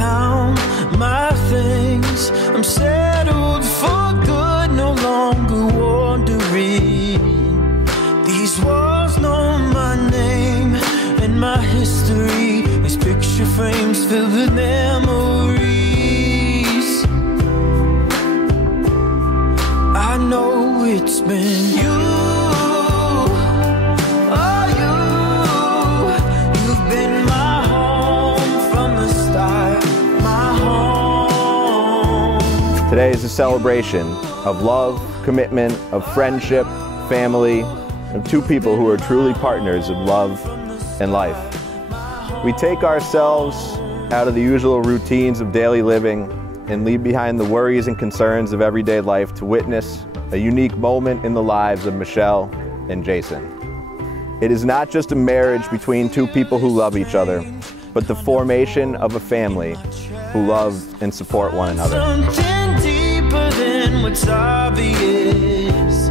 down my things. I'm settled for good, no longer wandering. These walls know my name and my history. These picture frames filled with memories. I know it's been you. Today is a celebration of love, commitment, of friendship, family, of two people who are truly partners in love and life. We take ourselves out of the usual routines of daily living and leave behind the worries and concerns of everyday life to witness a unique moment in the lives of Michelle and Jason. It is not just a marriage between two people who love each other, but the formation of a family who love and support one another. Something deeper than what's obvious.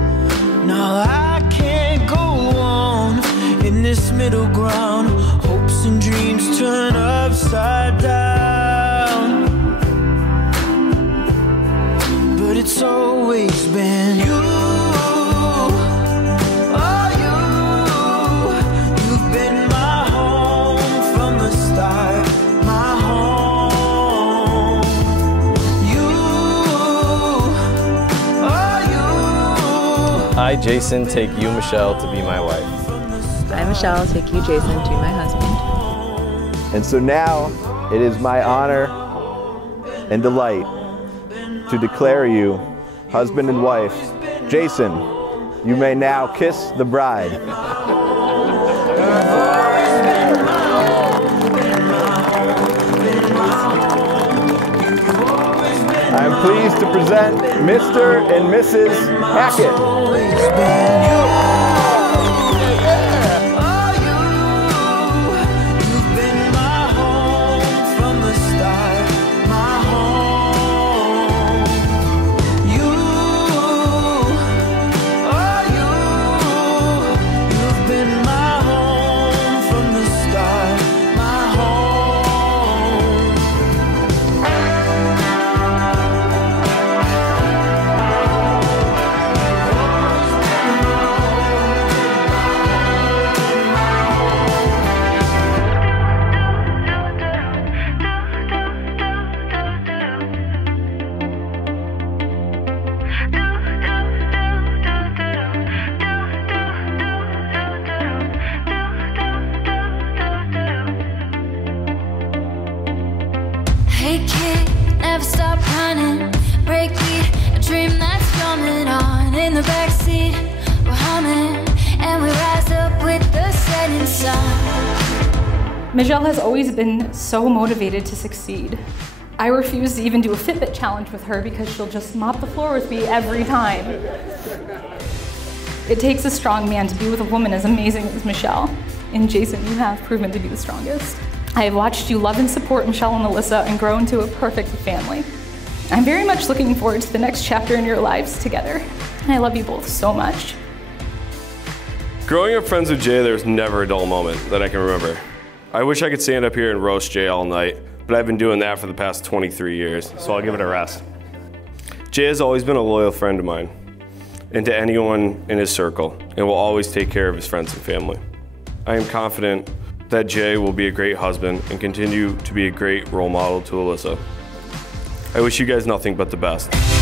Now I can't go on in this middle ground. Hopes and dreams turn upside down. But it's always been you. I, Jason, take you, Michelle, to be my wife. I, Michelle, take you, Jason, to be my husband. And so now, it is my honor and delight to declare you husband and wife. Jason, you may now kiss the bride. I am pleased to present Mr. and Mrs. Hackett. Hey kid, never stop running. Break beat, a dream that's coming on. In the backseat, we're humming, and we rise up with the setting sun. Michelle has always been so motivated to succeed. I refuse to even do a Fitbit challenge with her because she'll just mop the floor with me every time. It takes a strong man to be with a woman as amazing as Michelle. And Jason, you have proven to be the strongest. I have watched you love and support Michelle and Alyssa and grow into a perfect family. I'm very much looking forward to the next chapter in your lives together. And I love you both so much. Growing up friends with Jay, there's never a dull moment that I can remember. I wish I could stand up here and roast Jay all night, but I've been doing that for the past 23 years, so I'll give it a rest. Jay has always been a loyal friend of mine, and to anyone in his circle, and will always take care of his friends and family. I am confident that Jay will be a great husband and continue to be a great role model to Alyssa. I wish you guys nothing but the best.